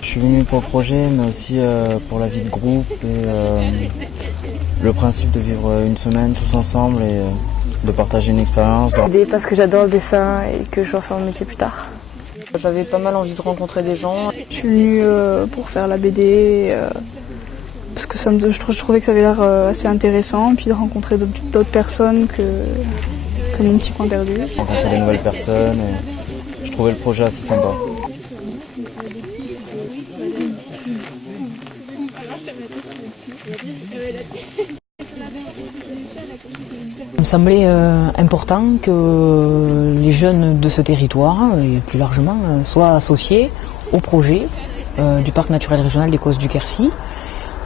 Je suis venu pour le projet, mais aussi pour la vie de groupe et le principe de vivre une semaine tous ensemble et de partager une expérience. Parce que j'adore le dessin et que je vais en faire mon métier plus tard. J'avais pas mal envie de rencontrer des gens. Je suis venue pour faire la BD parce que je trouvais que ça avait l'air assez intéressant, puis de rencontrer d'autres personnes que mon petit coin perdu. Rencontrer des nouvelles personnes et je trouvais le projet assez sympa. Il me semblait important que les jeunes de ce territoire, et plus largement, soient associés au projet du parc naturel régional des Causses du Quercy.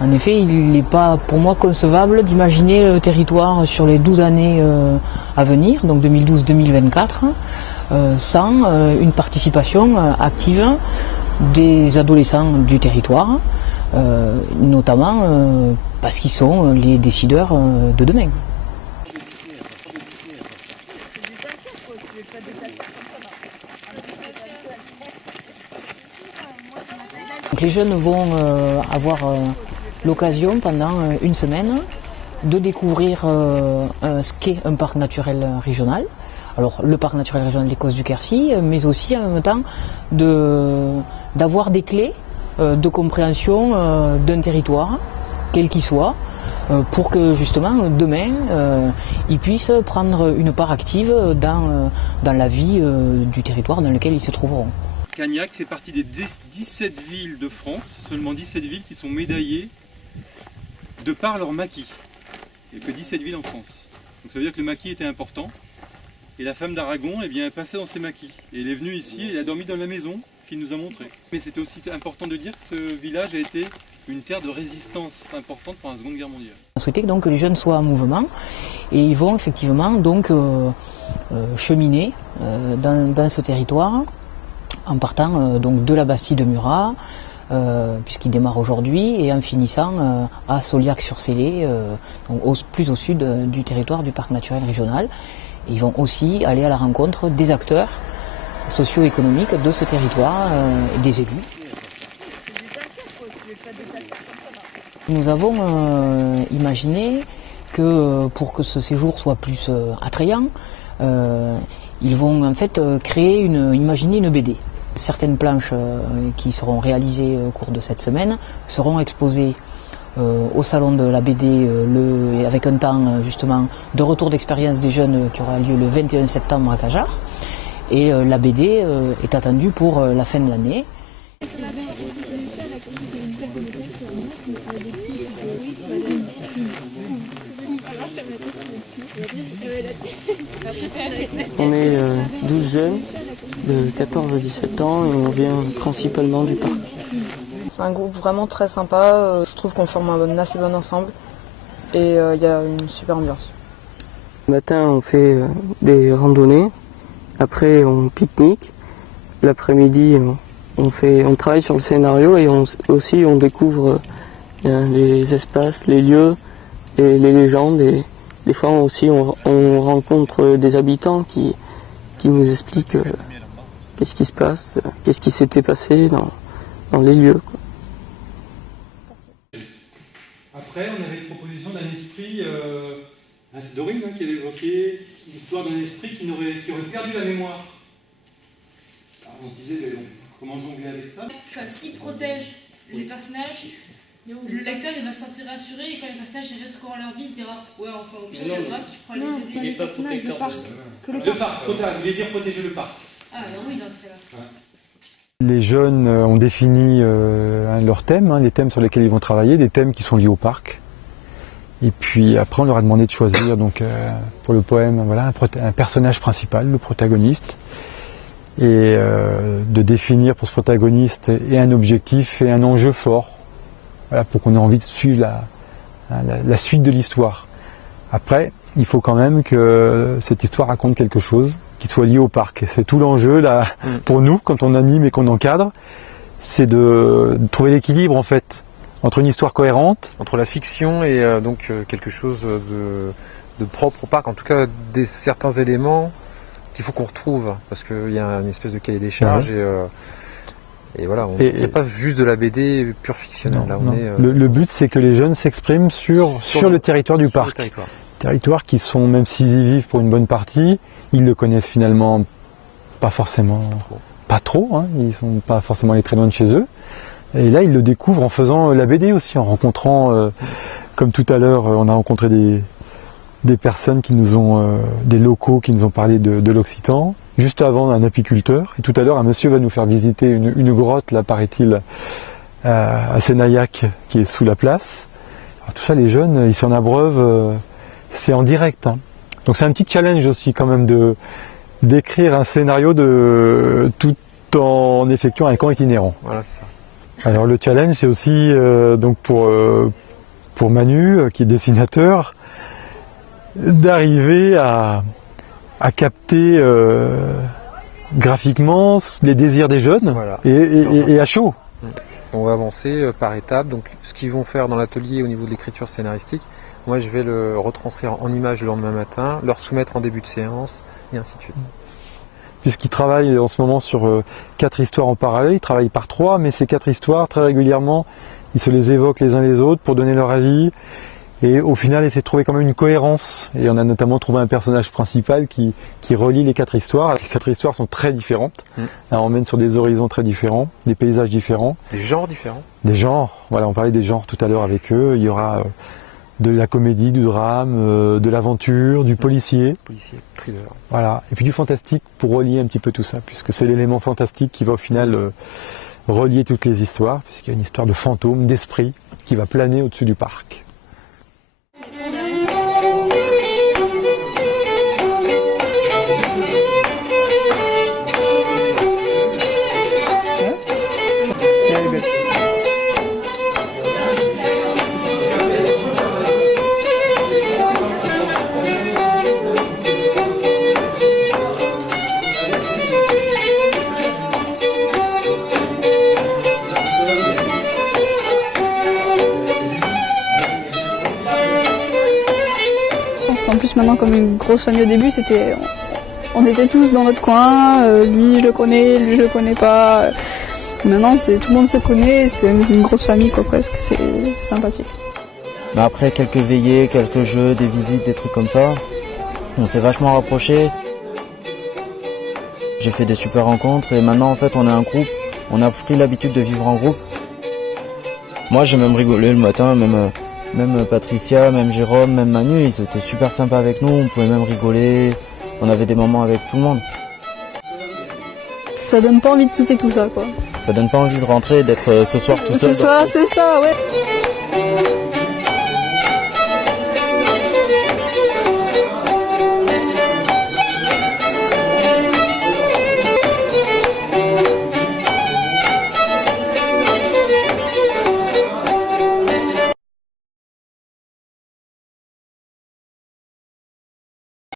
En effet, il n'est pas pour moi concevable d'imaginer le territoire sur les 12 années à venir, donc 2012-2024, sans une participation active des adolescents du territoire, notamment parce qu'ils sont les décideurs de demain. Donc les jeunes vont avoir l'occasion pendant une semaine de découvrir ce qu'est un parc naturel régional. Alors le parc naturel régional des Causses du Quercy, mais aussi en même temps d'avoir des clés de compréhension d'un territoire, quel qu'il soit, pour que justement demain ils puissent prendre une part active dans la vie du territoire dans lequel ils se trouveront. Cagnac fait partie des 17 villes de France, seulement 17 villes qui sont médaillées de par leur maquis. Il n'y a que 17 villes en France. Donc ça veut dire que le maquis était important. Et la femme d'Aragon, eh bien, elle passait dans ses maquis. Et elle est venue ici, elle a dormi dans la maison qu'il nous a montrée. Mais c'était aussi important de dire que ce village a été une terre de résistance importante pendant la Seconde Guerre mondiale. On souhaitait donc que les jeunes soient en mouvement et ils vont effectivement donc cheminer dans ce territoire en partant donc de la Bastide de Murat, puisqu'il démarre aujourd'hui, et en finissant à Sauliac-sur-Célé, plus au sud du territoire du parc naturel régional. Et ils vont aussi aller à la rencontre des acteurs socio-économiques de ce territoire et des élus. Nous avons imaginé que pour que ce séjour soit plus attrayant, ils vont en fait imaginer une BD. Certaines planches qui seront réalisées au cours de cette semaine seront exposées au salon de la BD avec un temps justement de retour d'expérience des jeunes qui aura lieu le 21 septembre à Cajar. Et la BD est attendue pour la fin de l'année. On est 12 jeunes de 14 à 17 ans et on vient principalement du parc. C'est un groupe vraiment très sympa, je trouve qu'on forme un assez bon ensemble et il y a une super ambiance. Le matin on fait des randonnées, après on pique-nique, l'après-midi on travaille sur le scénario et on découvre les espaces, les lieux et les légendes. Et des fois aussi on rencontre des habitants qui nous expliquent qu'est-ce qui se passe, qu'est-ce qui s'était passé dans les lieux. Après, on avait une proposition d'un esprit, c'est Dorine qui avait évoqué l'histoire d'un esprit qui aurait perdu la mémoire. Alors on se disait, mais bon, comment jongler avec ça? S'il protège les personnages, le lecteur il va se sentir rassuré, et quand les personnages ils restent dans leur vie, il se dira ouais, enfin au pire il y a Braque qui pourra les aider. Il n'est pas protecteur du parc. Le parc, vous voulez dire protéger le parc? Ah alors oui, dans ce cas-là. Ouais. Les jeunes ont défini leurs thèmes, les thèmes sur lesquels ils vont travailler, des thèmes qui sont liés au parc. Et puis après on leur a demandé de choisir donc, pour le poème voilà, un personnage principal, le protagoniste, et de définir pour ce protagoniste et un objectif et un enjeu fort, voilà, pour qu'on ait envie de suivre la suite de l'histoire. Après, il faut quand même que cette histoire raconte quelque chose qui soit lié au parc. Et c'est tout l'enjeu là pour nous quand on anime et qu'on encadre, c'est de trouver l'équilibre en fait entre une histoire cohérente, entre la fiction et donc quelque chose de propre au parc, en tout cas certains éléments qu'il faut qu'on retrouve, parce qu'il y a une espèce de cahier des charges et voilà, c'est pas juste de la BD pure fictionnelle. Là, le but, c'est que les jeunes s'expriment sur le territoire du parc. Territoire qui sont, même s'ils y vivent pour une bonne partie, ils le connaissent finalement pas forcément, pas trop, hein, ils sont pas forcément allés très loin de chez eux. Et là, ils le découvrent en faisant la BD aussi, en rencontrant, comme tout à l'heure, on a rencontré des personnes qui nous ont, des locaux qui nous ont parlé de l'Occitan. Juste avant, un apiculteur. Et tout à l'heure, un monsieur va nous faire visiter une grotte, là, paraît-il, à Sénaillac, qui est sous la place. Alors, tout ça, les jeunes, ils s'en abreuvent, c'est en direct. Hein. Donc c'est un petit challenge aussi, quand même, d'écrire un scénario tout en effectuant un camp itinérant. Voilà, c'est ça. Alors le challenge, c'est aussi donc pour Manu, qui est dessinateur, d'arriver à capter graphiquement les désirs des jeunes et à chaud. On va avancer par étapes. Donc ce qu'ils vont faire dans l'atelier au niveau de l'écriture scénaristique, moi je vais le retranscrire en images le lendemain matin, leur soumettre en début de séance, et ainsi de suite. Puisqu'ils travaillent en ce moment sur 4 histoires en parallèle, ils travaillent par 3, mais ces 4 histoires, très régulièrement, ils se les évoquent les uns les autres pour donner leur avis, et au final, essayer de trouver quand même une cohérence. Et on a notamment trouvé un personnage principal qui relie les 4 histoires. Les 4 histoires sont très différentes. Là, on mène sur des horizons très différents, des paysages différents. Des genres différents. Des genres, voilà, on parlait des genres tout à l'heure avec eux. Il y aura de la comédie, du drame, de l'aventure, du policier. Policier, thriller. Voilà, et puis du fantastique pour relier un petit peu tout ça, puisque c'est l'élément fantastique qui va au final relier toutes les histoires, puisqu'il y a une histoire de fantôme, d'esprit, qui va planer au-dessus du parc. En plus maintenant comme une grosse famille au début, on était tous dans notre coin, lui je le connais, lui je le connais pas. Maintenant tout le monde se connaît, c'est une grosse famille quoi, presque, c'est sympathique. Mais après quelques veillées, quelques jeux, des visites, des trucs comme ça, on s'est vachement rapprochés. J'ai fait des super rencontres et maintenant en fait on est un groupe, on a pris l'habitude de vivre en groupe. Moi j'ai même rigolé le matin, même Patricia, même Jérôme, même Manu, ils étaient super sympas avec nous, on pouvait même rigoler, on avait des moments avec tout le monde. Ça donne pas envie de quitter tout ça quoi. Ça donne pas envie de rentrer et d'être ce soir tout seul. C'est ça, ouais.